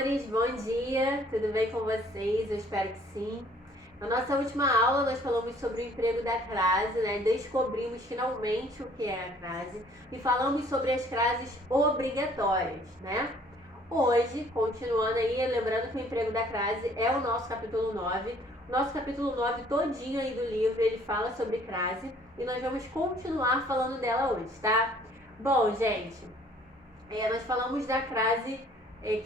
amores, bom dia, tudo bem com vocês? Eu espero que sim. Na nossa última aula nós falamos sobre o emprego da crase, né? Descobrimos finalmente o que é a crase e falamos sobre as crases obrigatórias, né? Hoje, continuando aí, lembrando que o emprego da crase é o nosso capítulo 9. O nosso capítulo 9 todinho aí do livro, ele fala sobre crase e nós vamos continuar falando dela hoje, tá? Bom, gente, nós falamos da crase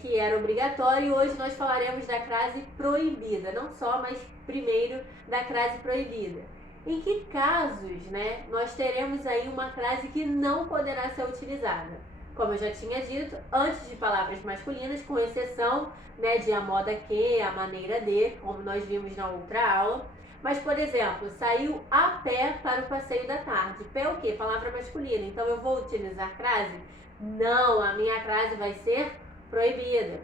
que era obrigatória e hoje nós falaremos da crase proibida, não só, mas primeiro da crase proibida. Em que casos, né, nós teremos aí uma crase que não poderá ser utilizada? Como eu já tinha dito, antes de palavras masculinas, com exceção, né, de a moda que, a maneira de, como nós vimos na outra aula. Mas, por exemplo, saiu a pé para o passeio da tarde. Pé o quê? Palavra masculina. Então eu vou utilizar crase? Não, a minha crase vai ser proibida.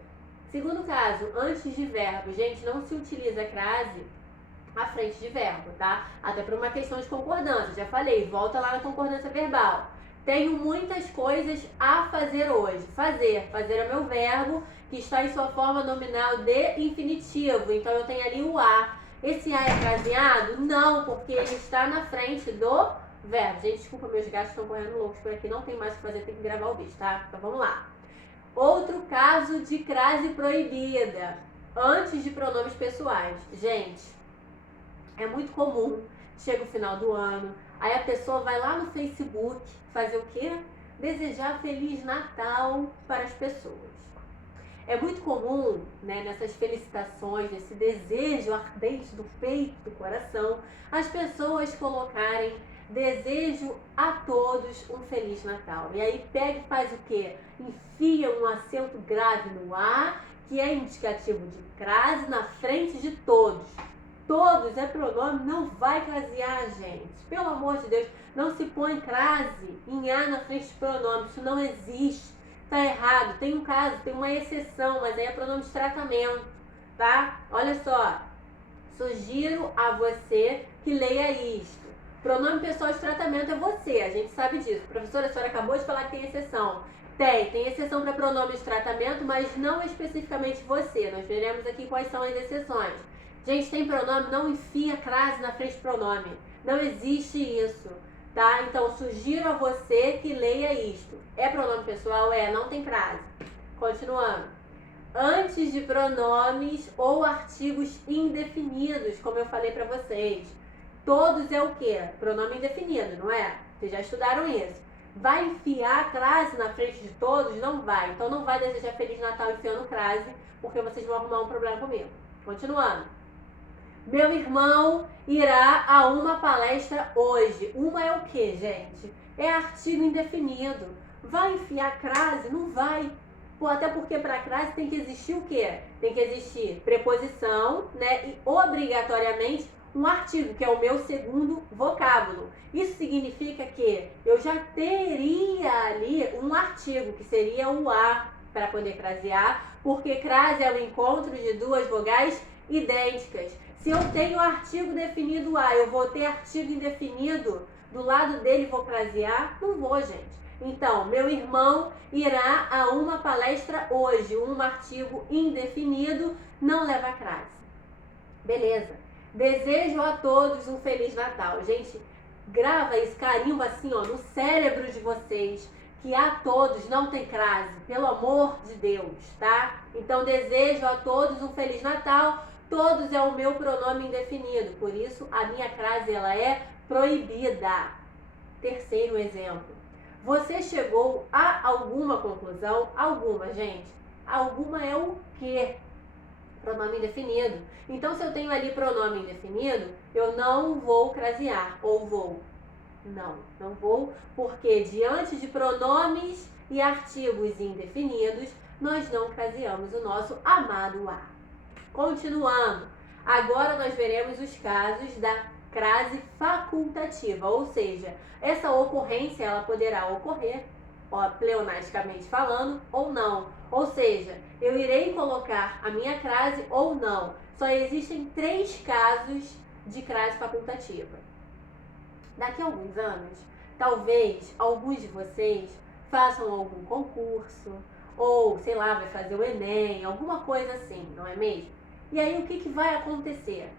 Segundo caso, antes de verbo. Gente, não se utiliza crase à frente de verbo, tá? Até por uma questão de concordância. Já falei, volta lá na concordância verbal. Tenho muitas coisas a fazer hoje. Fazer é meu verbo que está em sua forma nominal de infinitivo. Então eu tenho ali o a. Esse a é craseado? Não, porque ele está na frente do verbo. Gente, desculpa, meus gatos estão correndo loucos por aqui. Não tem mais o que fazer, tem que gravar o vídeo, tá? Então vamos lá. Outro caso de crase proibida. Antes de pronomes pessoais. Gente, é muito comum. Chega o final do ano, aí a pessoa vai lá no Facebook fazer o quê? Desejar Feliz Natal para as pessoas. É muito comum, né, nessas felicitações, nesse desejo ardente do peito, do coração, as pessoas colocarem desejo a todos um Feliz Natal. E aí pega e faz o quê? Enfia um acento grave no A, que é indicativo de crase, na frente de todos. Todos é pronome, não vai crasear, gente. Pelo amor de Deus, não se põe crase em A na frente de pronome, isso não existe. Tá errado, tem um caso, tem uma exceção, mas aí é pronome de tratamento, tá? Olha só, sugiro a você que leia isto. Pronome pessoal de tratamento é você, a gente sabe disso. Professora, a senhora acabou de falar que tem exceção. Tem exceção para pronome de tratamento, mas não especificamente você. Nós veremos aqui quais são as exceções. Gente, tem pronome, não enfia crase na frente do pronome. Não existe isso, tá? Então, sugiro a você que leia isto. É pronome pessoal? É, não tem crase. Continuando. Antes de pronomes ou artigos indefinidos, como eu falei pra vocês. Todos é o quê? Pronome indefinido, não é? Vocês já estudaram isso. Vai enfiar crase na frente de todos? Não vai. Então, não vai desejar Feliz Natal enfiando crase, porque vocês vão arrumar um problema comigo. Continuando. Meu irmão irá a uma palestra hoje. Uma é o que, gente? É artigo indefinido. Vai enfiar crase? Não vai. Até porque para crase tem que existir o quê? Tem que existir preposição, né? E obrigatoriamente um artigo, que é o meu segundo vocábulo. Isso significa que eu já teria ali um artigo, que seria o a, para poder crasear, porque crase é o encontro de duas vogais idênticas. Se eu tenho artigo definido A, eu vou ter artigo indefinido do lado dele, vou crasear? Não vou, gente. Então, meu irmão irá a uma palestra hoje. Um artigo indefinido não leva crase. Beleza. Desejo a todos um Feliz Natal. Gente, grava isso, carimba assim, ó, no cérebro de vocês, que a todos não tem crase, pelo amor de Deus, tá? Então, desejo a todos um Feliz Natal. Todos é o meu pronome indefinido, por isso a minha crase ela é proibida. Terceiro exemplo. Você chegou a alguma conclusão? Alguma, gente. Alguma é o quê? Pronome indefinido. Então, se eu tenho ali pronome indefinido, eu não vou crasear. Ou vou? Não vou, porque diante de pronomes e artigos indefinidos, nós não craseamos o nosso amado a. Continuando, agora nós veremos os casos da crase facultativa, ou seja, essa ocorrência ela poderá ocorrer, pleonasticamente falando, ou não. Ou seja, eu irei colocar a minha crase ou não. Só existem 3 casos de crase facultativa. Daqui a alguns anos, talvez alguns de vocês façam algum concurso, ou, sei lá, vai fazer o Enem, alguma coisa assim, não é mesmo? E aí o que vai acontecer?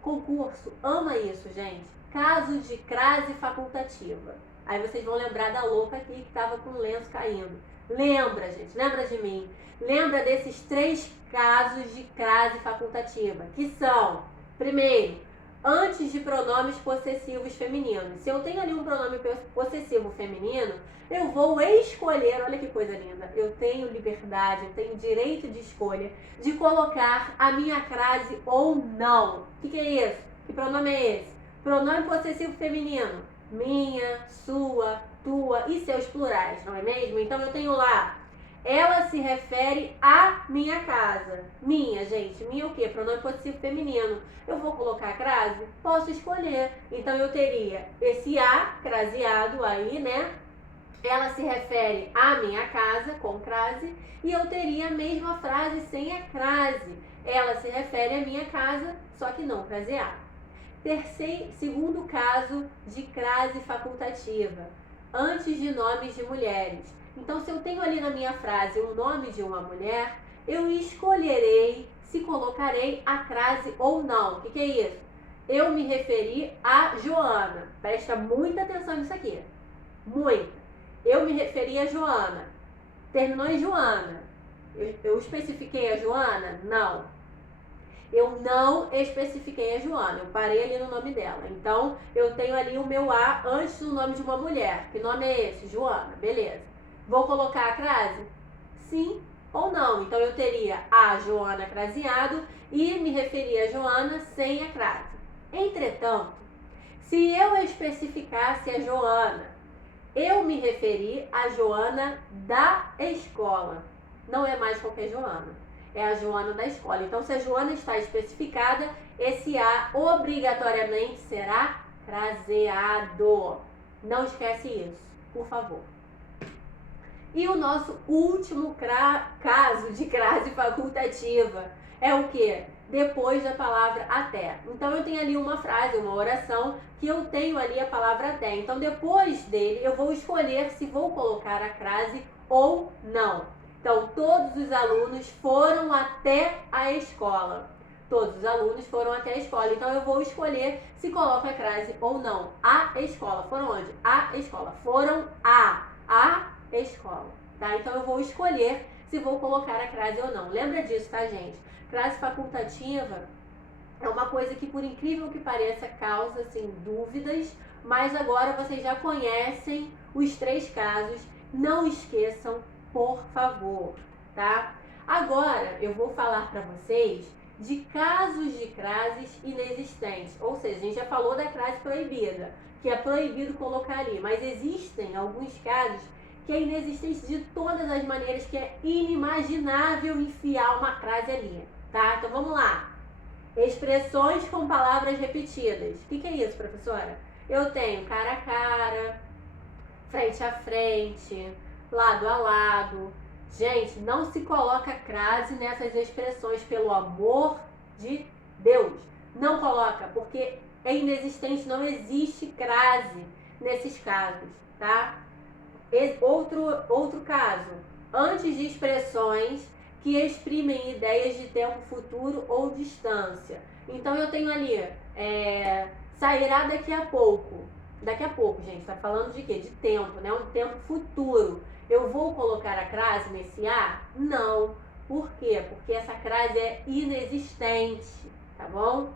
Concurso, ama isso, gente. Caso de crase facultativa. Aí vocês vão lembrar da louca aqui que estava com o lenço caindo. Lembra, gente, lembra de mim. Lembra desses 3 casos de crase facultativa, que são, primeiro, antes de pronomes possessivos femininos. Se eu tenho ali um pronome possessivo feminino, eu vou escolher, olha que coisa linda, eu tenho liberdade, eu tenho direito de escolha de colocar a minha crase ou não. O que é isso? Que pronome é esse? Pronome possessivo feminino. Minha, sua, tua e seus plurais, não é mesmo? Então eu tenho lá, ela se refere à minha casa. Minha, gente, minha o quê? Pronome possessivo feminino. Eu vou colocar crase? Posso escolher. Então eu teria esse a craseado aí, né? Ela se refere à minha casa, com crase, e eu teria a mesma frase sem a crase. Ela se refere à minha casa, só que não craseado. Segundo caso de crase facultativa, antes de nomes de mulheres. Então, se eu tenho ali na minha frase um nome de uma mulher, eu escolherei se colocarei a crase ou não. O que é isso? Eu me referi a Joana. Presta muita atenção nisso aqui. Muita. Eu me referi a Joana. Terminou em Joana. Eu especifiquei a Joana? Não. Eu não especifiquei a Joana. Eu parei ali no nome dela. Então, eu tenho ali o meu A antes do nome de uma mulher. Que nome é esse? Joana. Beleza. Vou colocar a crase? Sim ou não. Então, eu teria a Joana craseado e me referir a Joana sem a crase. Entretanto, se eu especificasse a Joana, eu me referi a Joana da escola. Não é mais qualquer Joana. É a Joana da escola. Então, se a Joana está especificada, esse A obrigatoriamente será craseado. Não esquece isso, por favor. E o nosso último caso de crase facultativa é o quê? Depois da palavra até. Então, eu tenho ali uma frase, uma oração, que eu tenho ali a palavra até. Então, depois dele, eu vou escolher se vou colocar a crase ou não. Então, todos os alunos foram até a escola. Todos os alunos foram até a escola. Então, eu vou escolher se coloco a crase ou não. A escola. Foram onde? A escola. Foram a escola. Tá? Então, eu vou escolher se vou colocar a crase ou não. Lembra disso, tá, gente? Crase facultativa é uma coisa que, por incrível que pareça, causa assim, dúvidas, mas agora vocês já conhecem os 3 casos. Não esqueçam, por favor, tá? Agora eu vou falar para vocês de casos de crases inexistentes, ou seja, a gente já falou da crase proibida, que é proibido colocar ali, mas existem alguns casos que é inexistente de todas as maneiras, que é inimaginável enfiar uma crase ali, tá? Então vamos lá. Expressões com palavras repetidas. O que é isso, professora? Eu tenho cara a cara, frente a frente, lado a lado. Gente, não se coloca crase nessas expressões, pelo amor de Deus. Não coloca, porque é inexistente, não existe crase nesses casos, tá? Outro caso, antes de expressões que exprimem ideias de tempo futuro ou distância. Então eu tenho ali, sairá daqui a pouco. Daqui a pouco, gente, tá falando de quê? De tempo, né? Um tempo futuro. Eu vou colocar a crase nesse A? Não. Por quê? Porque essa crase é inexistente, tá bom?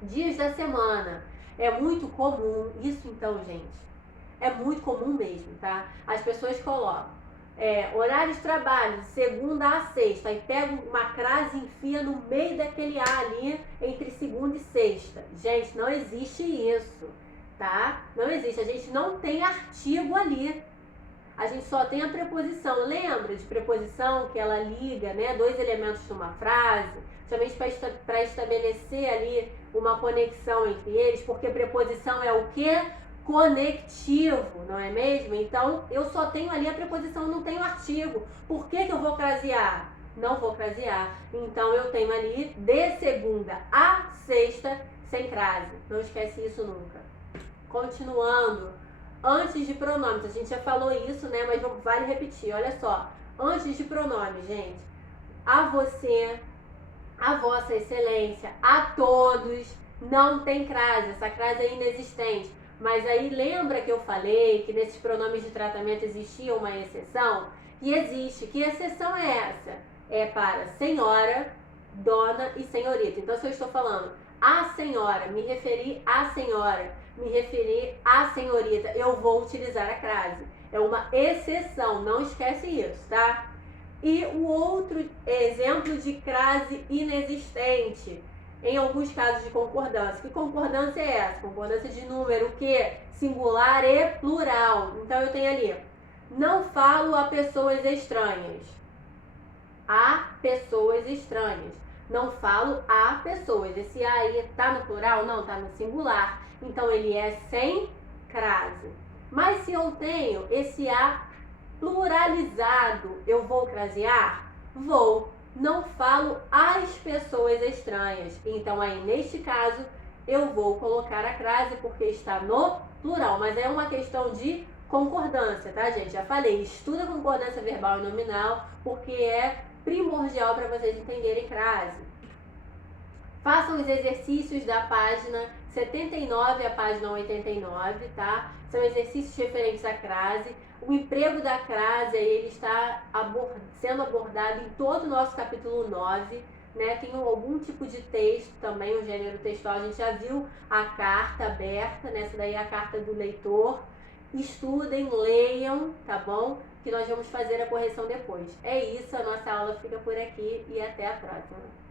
Dias da semana. É muito comum, isso então, gente, é muito comum mesmo, tá? As pessoas colocam horário de trabalho, de segunda a sexta, e pega uma crase e enfia no meio daquele A ali, entre segunda e sexta. Gente, não existe isso, tá? Não existe, a gente não tem artigo ali. A gente só tem a preposição. Lembra de preposição que ela liga, né, 2 elementos de uma frase, justamente para estabelecer ali uma conexão entre eles, porque preposição é o quê? Conectivo, não é mesmo? Então, eu só tenho ali a preposição, não tenho artigo. Por que eu vou crasear? Não vou crasear. Então, eu tenho ali de segunda a sexta sem crase. Não esquece isso nunca. Continuando. Antes de pronomes, a gente já falou isso, né? Mas vale repetir, olha só. Antes de pronome, gente, a você, a vossa excelência, a todos, não tem crase, essa crase é inexistente. Mas aí lembra que eu falei que nesses pronomes de tratamento existia uma exceção? E existe. Que exceção é essa? É para senhora, dona e senhorita. Então, se eu estou falando a senhora, me referir à senhora, me referir à senhorita, eu vou utilizar a crase. É uma exceção, não esquece isso, tá? E o outro exemplo de crase inexistente, em alguns casos de concordância. Que concordância é essa? Concordância de número, o quê? Singular e plural. Então eu tenho ali, não falo a pessoas estranhas. A pessoas estranhas. Não falo a pessoas. Esse a aí tá no plural? Não, tá no singular. Então ele é sem crase. Mas se eu tenho esse a pluralizado, eu vou crasear? Vou. Não falo às pessoas estranhas. Então, aí, neste caso, eu vou colocar a crase porque está no plural. Mas é uma questão de concordância, tá, gente? Já falei, estuda concordância verbal e nominal porque é primordial para vocês entenderem crase. Façam os exercícios da página 79 à página 89, tá? São exercícios referentes à crase. O emprego da crase, ele está sendo abordado em todo o nosso capítulo 9, né? Tem algum tipo de texto também, um gênero textual. A gente já viu a carta aberta, né? Essa daí é a carta do leitor. Estudem, leiam, tá bom? Que nós vamos fazer a correção depois. É isso, a nossa aula fica por aqui e até a próxima.